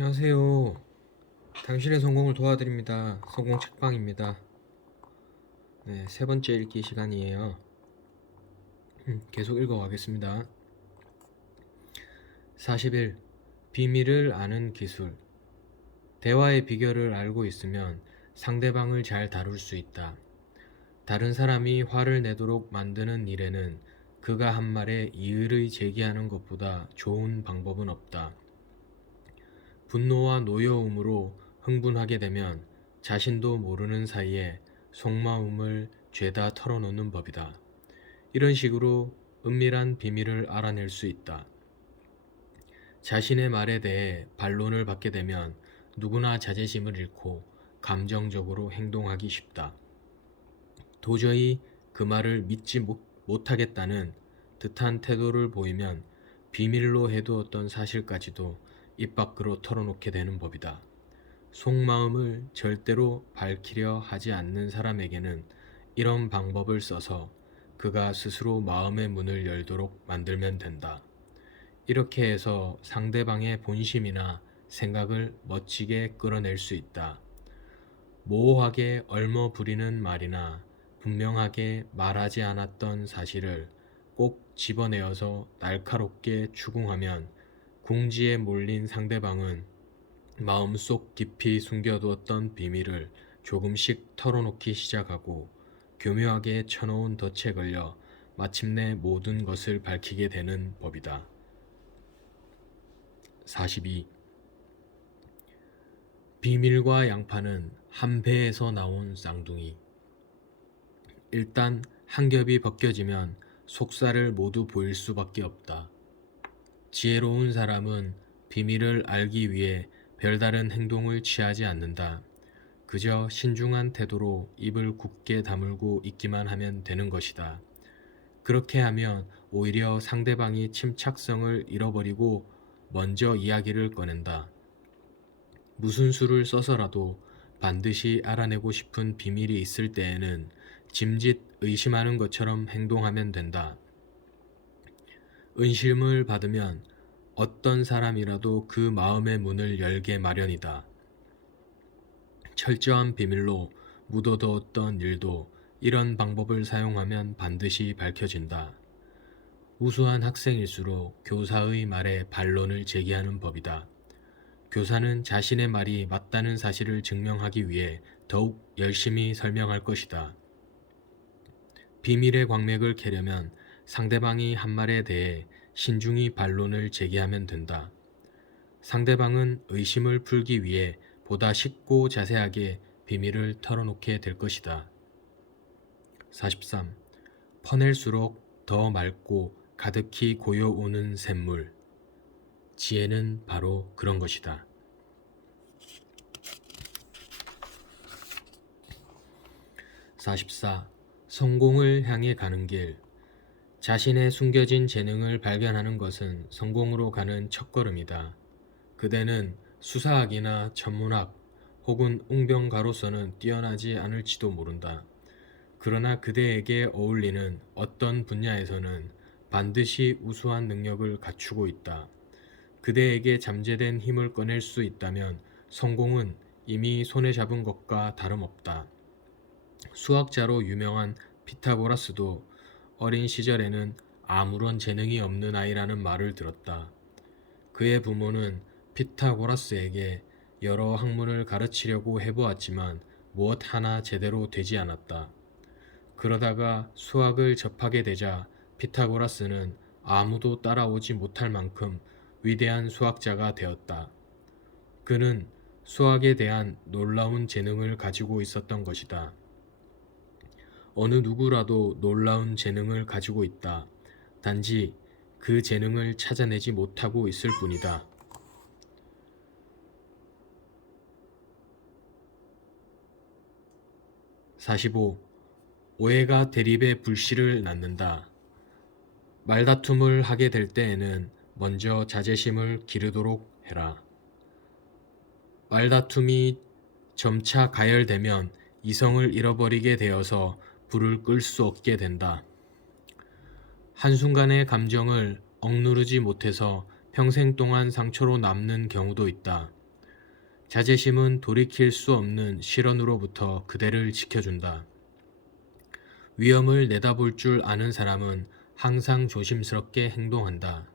안녕하세요. 당신의 성공을 도와드립니다. 성공 책방입니다. 네, 세 번째 읽기 시간이에요. 계속 읽어가겠습니다. 41. 비밀을 아는 기술. 대화의 비결을 알고 있으면 상대방을 잘 다룰 수 있다. 다른 사람이 화를 내도록 만드는 일에는 그가 한 말에 이의를 제기하는 것보다 좋은 방법은 없다. 분노와 노여움으로 흥분하게 되면 자신도 모르는 사이에 속마음을 죄다 털어놓는 법이다. 이런 식으로 은밀한 비밀을 알아낼 수 있다. 자신의 말에 대해 반론을 받게 되면 누구나 자제심을 잃고 감정적으로 행동하기 쉽다. 도저히 그 말을 믿지 못하겠다는 듯한 태도를 보이면 비밀로 해두었던 사실까지도 입 밖으로 털어놓게 되는 법이다. 속마음을 절대로 밝히려 하지 않는 사람에게는 이런 방법을 써서 그가 스스로 마음의 문을 열도록 만들면 된다. 이렇게 해서 상대방의 본심이나 생각을 멋지게 끌어낼 수 있다. 모호하게 얼머부리는 말이나 분명하게 말하지 않았던 사실을 꼭 집어내어서 날카롭게 추궁하면 궁지에 몰린 상대방은 마음속 깊이 숨겨두었던 비밀을 조금씩 털어놓기 시작하고 교묘하게 쳐놓은 덫에 걸려 마침내 모든 것을 밝히게 되는 법이다. 42. 비밀과 양파는 한 배에서 나온 쌍둥이. 일단 한 겹이 벗겨지면 속살을 모두 보일 수밖에 없다. 지혜로운 사람은 비밀을 알기 위해 별다른 행동을 취하지 않는다. 그저 신중한 태도로 입을 굳게 다물고 있기만 하면 되는 것이다. 그렇게 하면 오히려 상대방이 침착성을 잃어버리고 먼저 이야기를 꺼낸다. 무슨 수를 써서라도 반드시 알아내고 싶은 비밀이 있을 때에는 짐짓 의심하는 것처럼 행동하면 된다. 은심을 받으면 어떤 사람이라도 그 마음의 문을 열게 마련이다. 철저한 비밀로 묻어두었던 일도 이런 방법을 사용하면 반드시 밝혀진다. 우수한 학생일수록 교사의 말에 반론을 제기하는 법이다. 교사는 자신의 말이 맞다는 사실을 증명하기 위해 더욱 열심히 설명할 것이다. 비밀의 광맥을 캐려면 상대방이 한 말에 대해 신중히 반론을 제기하면 된다. 상대방은 의심을 풀기 위해 보다 쉽고 자세하게 비밀을 털어놓게 될 것이다. 43. 퍼낼수록 더 맑고 가득히 고여오는 샘물. 지혜는 바로 그런 것이다. 44. 성공을 향해 가는 길. 자신의 숨겨진 재능을 발견하는 것은 성공으로 가는 첫걸음이다. 그대는 수사학이나 천문학 혹은 웅변가로서는 뛰어나지 않을지도 모른다. 그러나 그대에게 어울리는 어떤 분야에서는 반드시 우수한 능력을 갖추고 있다. 그대에게 잠재된 힘을 꺼낼 수 있다면 성공은 이미 손에 잡은 것과 다름없다. 수학자로 유명한 피타고라스도 어린 시절에는 아무런 재능이 없는 아이라는 말을 들었다. 그의 부모는 피타고라스에게 여러 학문을 가르치려고 해보았지만 무엇 하나 제대로 되지 않았다. 그러다가 수학을 접하게 되자 피타고라스는 아무도 따라오지 못할 만큼 위대한 수학자가 되었다. 그는 수학에 대한 놀라운 재능을 가지고 있었던 것이다. 어느 누구라도 놀라운 재능을 가지고 있다. 단지 그 재능을 찾아내지 못하고 있을 뿐이다. 45. 오해가 대립의 불씨를 낳는다. 말다툼을 하게 될 때에는 먼저 자제심을 기르도록 해라. 말다툼이 점차 가열되면 이성을 잃어버리게 되어서 불을 끌 수 없게 된다. 한순간의 감정을 억누르지 못해서 평생 동안 상처로 남는 경우도 있다. 자제심은 돌이킬 수 없는 실언으로부터 그대를 지켜준다. 위험을 내다볼 줄 아는 사람은 항상 조심스럽게 행동한다.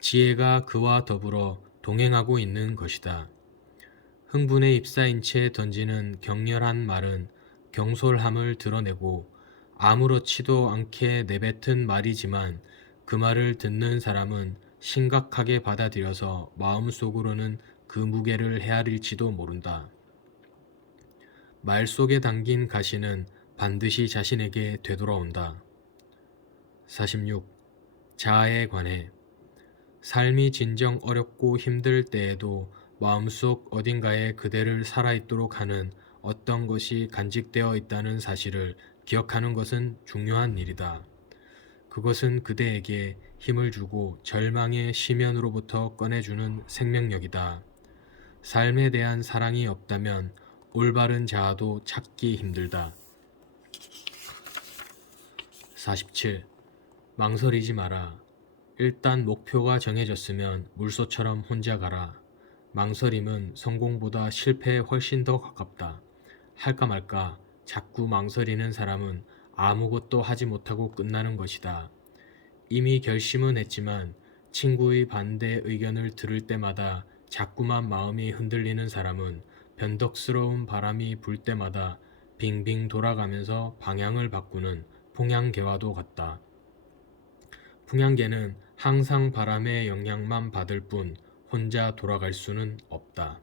지혜가 그와 더불어 동행하고 있는 것이다. 흥분에 휩싸인 채 던지는 격렬한 말은 경솔함을 드러내고 아무렇지도 않게 내뱉은 말이지만 그 말을 듣는 사람은 심각하게 받아들여서 마음속으로는 그 무게를 헤아릴지도 모른다. 말 속에 담긴 가시는 반드시 자신에게 되돌아온다. 46. 자아에 관해 삶이 진정 어렵고 힘들 때에도 마음속 어딘가에 그대를 살아있도록 하는 어떤 것이 간직되어 있다는 사실을 기억하는 것은 중요한 일이다. 그것은 그대에게 힘을 주고 절망의 심연으로부터 꺼내주는 생명력이다. 삶에 대한 사랑이 없다면 올바른 자아도 찾기 힘들다. 47. 망설이지 마라. 일단 목표가 정해졌으면 물소처럼 혼자 가라. 망설임은 성공보다 실패에 훨씬 더 가깝다. 할까 말까 자꾸 망설이는 사람은 아무것도 하지 못하고 끝나는 것이다. 이미 결심은 했지만 친구의 반대 의견을 들을 때마다 자꾸만 마음이 흔들리는 사람은 변덕스러운 바람이 불 때마다 빙빙 돌아가면서 방향을 바꾸는 풍향계와도 같다. 풍향계는 항상 바람의 영향만 받을 뿐 혼자 돌아갈 수는 없다.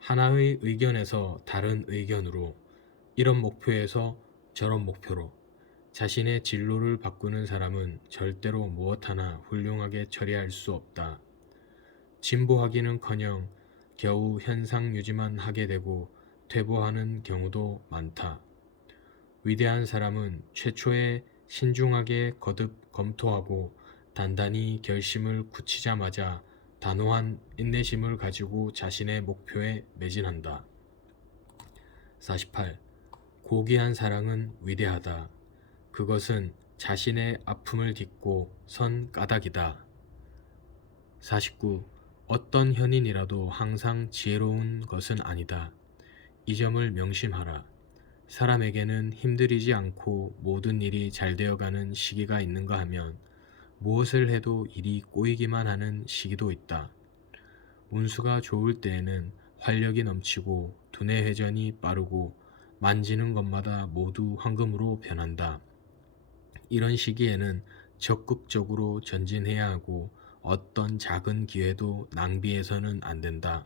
하나의 의견에서 다른 의견으로, 이런 목표에서 저런 목표로 자신의 진로를 바꾸는 사람은 절대로 무엇 하나 훌륭하게 처리할 수 없다. 진보하기는커녕 겨우 현상 유지만 하게 되고 퇴보하는 경우도 많다. 위대한 사람은 최초에 신중하게 거듭 검토하고 단단히 결심을 굳히자마자 단호한 인내심을 가지고 자신의 목표에 매진한다. 48. 고귀한 사랑은 위대하다. 그것은 자신의 아픔을 딛고 선 까닭이다. 49. 어떤 현인이라도 항상 지혜로운 것은 아니다. 이 점을 명심하라. 사람에게는 힘들이지 않고 모든 일이 잘 되어가는 시기가 있는가 하면 무엇을 해도 일이 꼬이기만 하는 시기도 있다. 운수가 좋을 때에는 활력이 넘치고 두뇌 회전이 빠르고 만지는 것마다 모두 황금으로 변한다. 이런 시기에는 적극적으로 전진해야 하고 어떤 작은 기회도 낭비해서는 안 된다.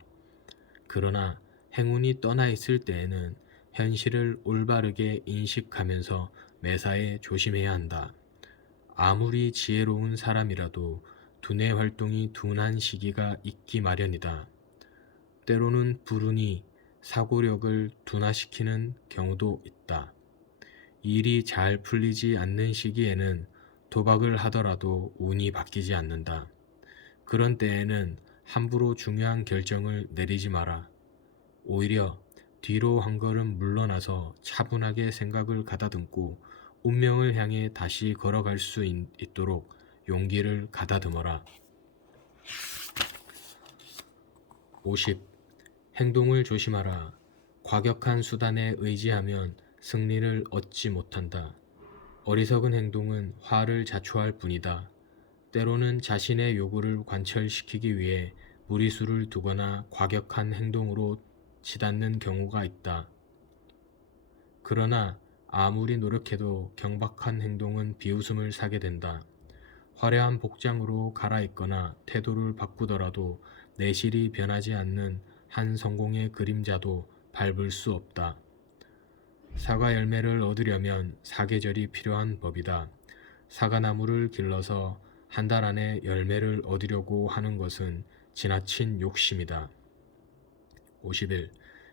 그러나 행운이 떠나 있을 때에는 현실을 올바르게 인식하면서 매사에 조심해야 한다. 아무리 지혜로운 사람이라도 두뇌 활동이 둔한 시기가 있기 마련이다. 때로는 불운이 사고력을 둔화시키는 경우도 있다. 일이 잘 풀리지 않는 시기에는 도박을 하더라도 운이 바뀌지 않는다. 그런 때에는 함부로 중요한 결정을 내리지 마라. 오히려 뒤로 한 걸음 물러나서 차분하게 생각을 가다듬고 운명을 향해 다시 걸어갈 수 있도록 용기를 가다듬어라. 50. 행동을 조심하라. 과격한 수단에 의지하면 승리를 얻지 못한다. 어리석은 행동은 화를 자초할 뿐이다. 때로는 자신의 요구를 관철시키기 위해 무리수를 두거나 과격한 행동으로 치닫는 경우가 있다. 그러나 아무리 노력해도 경박한 행동은 비웃음을 사게 된다. 화려한 복장으로 갈아입거나 태도를 바꾸더라도 내실이 변하지 않는 한 성공의 그림자도 밟을 수 없다. 사과 열매를 얻으려면 사계절이 필요한 법이다. 사과나무를 길러서 한 달 안에 열매를 얻으려고 하는 것은 지나친 욕심이다. 50일.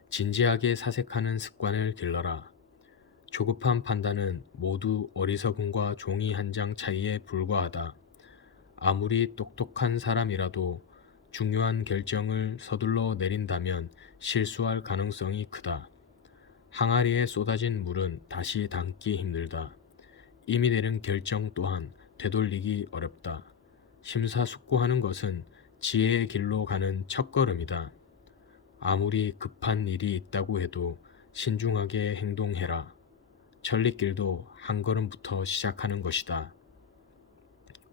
진지하게 사색하는 습관을 길러라. 조급한 판단은 모두 어리석음과 종이 한 장 차이에 불과하다. 아무리 똑똑한 사람이라도 중요한 결정을 서둘러 내린다면 실수할 가능성이 크다. 항아리에 쏟아진 물은 다시 담기 힘들다. 이미 내린 결정 또한 되돌리기 어렵다. 심사숙고하는 것은 지혜의 길로 가는 첫걸음이다. 아무리 급한 일이 있다고 해도 신중하게 행동해라. 천리길도 한 걸음부터 시작하는 것이다.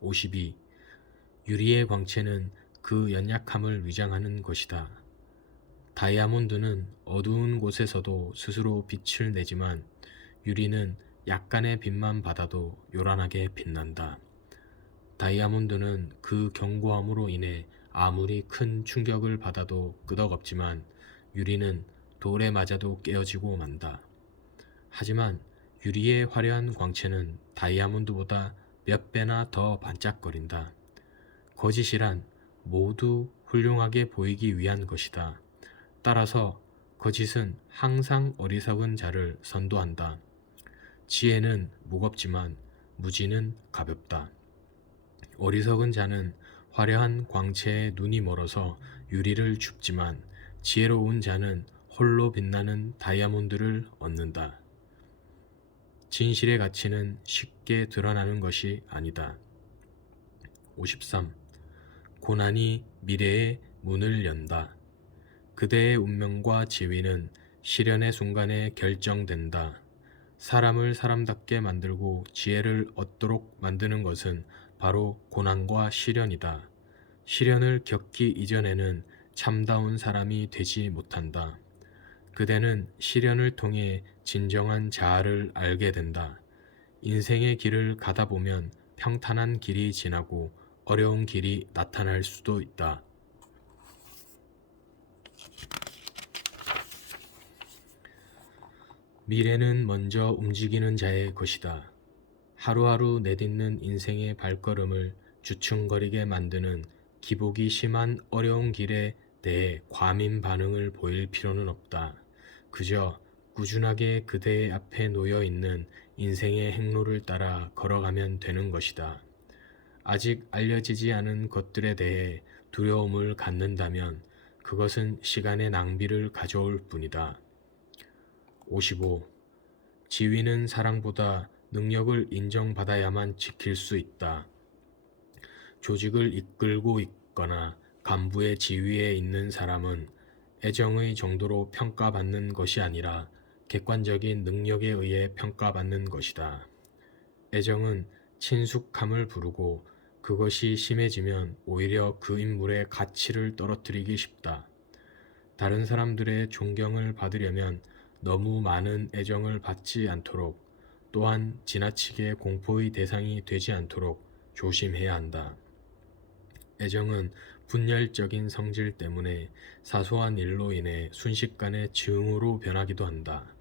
52. 유리의 광채는 그 연약함을 위장하는 것이다. 다이아몬드는 어두운 곳에서도 스스로 빛을 내지만 유리는 약간의 빛만 받아도 요란하게 빛난다. 다이아몬드는 그 견고함으로 인해 아무리 큰 충격을 받아도 끄덕없지만 유리는 돌에 맞아도 깨어지고 만다. 하지만 유리의 화려한 광채는 다이아몬드보다 몇 배나 더 반짝거린다. 거짓이란 모두 훌륭하게 보이기 위한 것이다. 따라서 거짓은 항상 어리석은 자를 선도한다. 지혜는 무겁지만 무지는 가볍다. 어리석은 자는 화려한 광채에 눈이 멀어서 유리를 줍지만 지혜로운 자는 홀로 빛나는 다이아몬드를 얻는다. 진실의 가치는 쉽게 드러나는 것이 아니다. 53. 고난이 미래의 문을 연다. 그대의 운명과 지위는 시련의 순간에 결정된다. 사람을 사람답게 만들고 지혜를 얻도록 만드는 것은 바로 고난과 시련이다. 시련을 겪기 이전에는 참다운 사람이 되지 못한다. 그대는 시련을 통해 진정한 자아를 알게 된다. 인생의 길을 가다 보면 평탄한 길이 지나고 어려운 길이 나타날 수도 있다. 미래는 먼저 움직이는 자의 것이다. 하루하루 내딛는 인생의 발걸음을 주춤거리게 만드는 기복이 심한 어려운 길에 대해 과민 반응을 보일 필요는 없다. 그저 꾸준하게 그대의 앞에 놓여 있는 인생의 행로를 따라 걸어가면 되는 것이다. 아직 알려지지 않은 것들에 대해 두려움을 갖는다면 그것은 시간의 낭비를 가져올 뿐이다. 55. 지위는 사랑보다 능력을 인정받아야만 지킬 수 있다. 조직을 이끌고 있거나 간부의 지위에 있는 사람은 애정의 정도로 평가받는 것이 아니라 객관적인 능력에 의해 평가받는 것이다. 애정은 친숙함을 부르고 그것이 심해지면 오히려 그 인물의 가치를 떨어뜨리기 쉽다. 다른 사람들의 존경을 받으려면 너무 많은 애정을 받지 않도록 또한 지나치게 공포의 대상이 되지 않도록 조심해야 한다. 애정은 분열적인 성질 때문에 사소한 일로 인해 순식간에 증오로 변하기도 한다.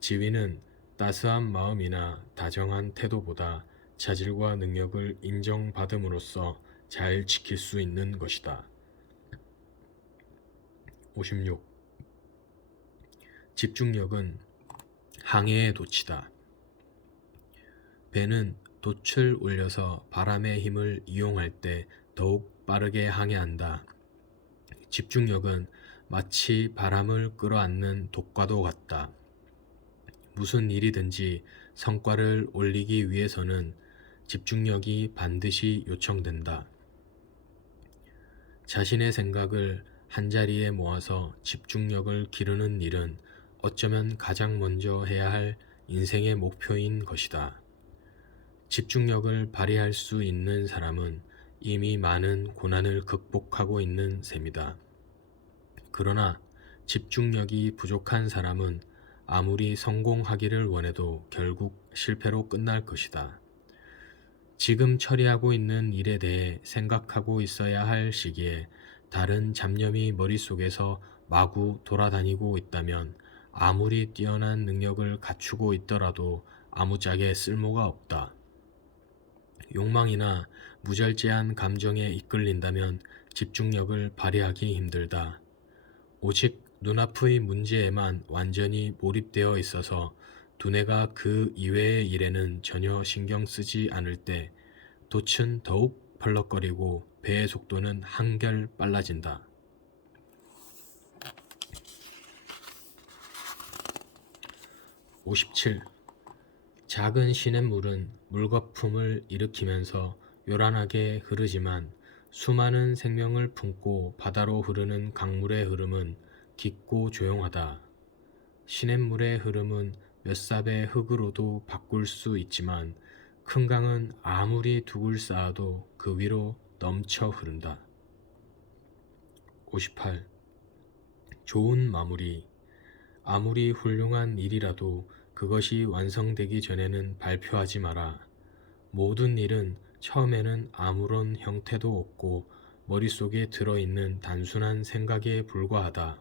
지위는 따스한 마음이나 다정한 태도보다 자질과 능력을 인정받음으로써 잘 지킬 수 있는 것이다. 56. 집중력은 항해의 돛이다. 배는 돛을 올려서 바람의 힘을 이용할 때 더욱 빠르게 항해한다. 집중력은 마치 바람을 끌어안는 돛과도 같다. 무슨 일이든지 성과를 올리기 위해서는 집중력이 반드시 요청된다. 자신의 생각을 한자리에 모아서 집중력을 기르는 일은 어쩌면 가장 먼저 해야 할 인생의 목표인 것이다. 집중력을 발휘할 수 있는 사람은 이미 많은 고난을 극복하고 있는 셈이다. 그러나 집중력이 부족한 사람은 아무리 성공하기를 원해도 결국 실패로 끝날 것이다. 지금 처리하고 있는 일에 대해 생각하고 있어야 할 시기에 다른 잡념이 머릿속에서 마구 돌아다니고 있다면 아무리 뛰어난 능력을 갖추고 있더라도 아무짝에 쓸모가 없다. 욕망이나 무절제한 감정에 이끌린다면 집중력을 발휘하기 힘들다. 오직 눈앞의 문제에만 완전히 몰입되어 있어서 두뇌가 그 이외의 일에는 전혀 신경 쓰지 않을 때 돛은 더욱 펄럭거리고 배의 속도는 한결 빨라진다. 57. 작은 시냇물은 물거품을 일으키면서 요란하게 흐르지만 수많은 생명을 품고 바다로 흐르는 강물의 흐름은 깊고 조용하다. 시냇물의 흐름은 몇 삽의 흙으로도 바꿀 수 있지만 큰 강은 아무리 둑을 쌓아도 그 위로 넘쳐 흐른다. 58. 좋은 마무리. 아무리 훌륭한 일이라도 그것이 완성되기 전에는 발표하지 마라. 모든 일은 처음에는 아무런 형태도 없고 머릿속에 들어있는 단순한 생각에 불과하다.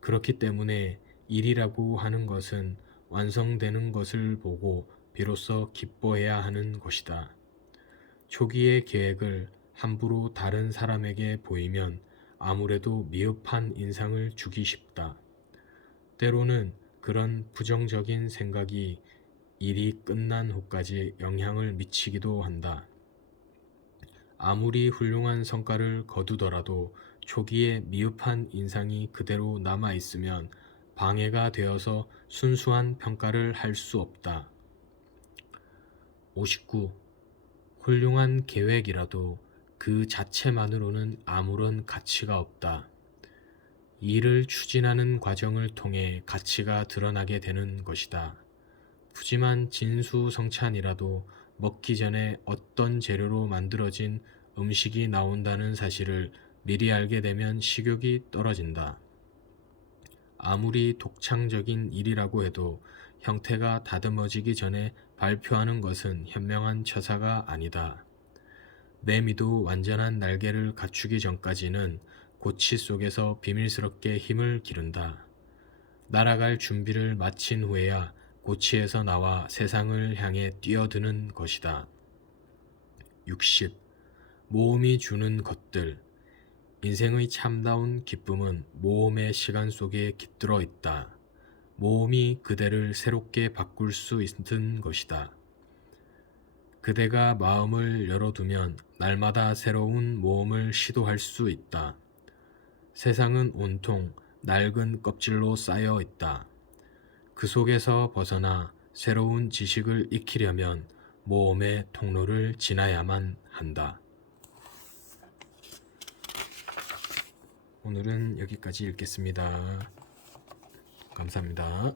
그렇기 때문에 일이라고 하는 것은 완성되는 것을 보고 비로소 기뻐해야 하는 것이다. 초기의 계획을 함부로 다른 사람에게 보이면 아무래도 미흡한 인상을 주기 쉽다. 때로는 그런 부정적인 생각이 일이 끝난 후까지 영향을 미치기도 한다. 아무리 훌륭한 성과를 거두더라도 초기에 미흡한 인상이 그대로 남아 있으면 방해가 되어서 순수한 평가를 할 수 없다. 59. 훌륭한 계획이라도 그 자체만으로는 아무런 가치가 없다. 일을 추진하는 과정을 통해 가치가 드러나게 되는 것이다. 푸짐한 진수성찬이라도 먹기 전에 어떤 재료로 만들어진 음식이 나온다는 사실을 미리 알게 되면 식욕이 떨어진다. 아무리 독창적인 일이라고 해도 형태가 다듬어지기 전에 발표하는 것은 현명한 처사가 아니다. 매미도 완전한 날개를 갖추기 전까지는 고치 속에서 비밀스럽게 힘을 기른다. 날아갈 준비를 마친 후에야 고치에서 나와 세상을 향해 뛰어드는 것이다. 60. 모험이 주는 것들. 인생의 참다운 기쁨은 모험의 시간 속에 깃들어 있다. 모험이 그대를 새롭게 바꿀 수 있는 것이다. 그대가 마음을 열어두면 날마다 새로운 모험을 시도할 수 있다. 세상은 온통 낡은 껍질로 쌓여 있다. 그 속에서 벗어나 새로운 지식을 익히려면 모험의 통로를 지나야만 한다. 오늘은 여기까지 읽겠습니다. 감사합니다.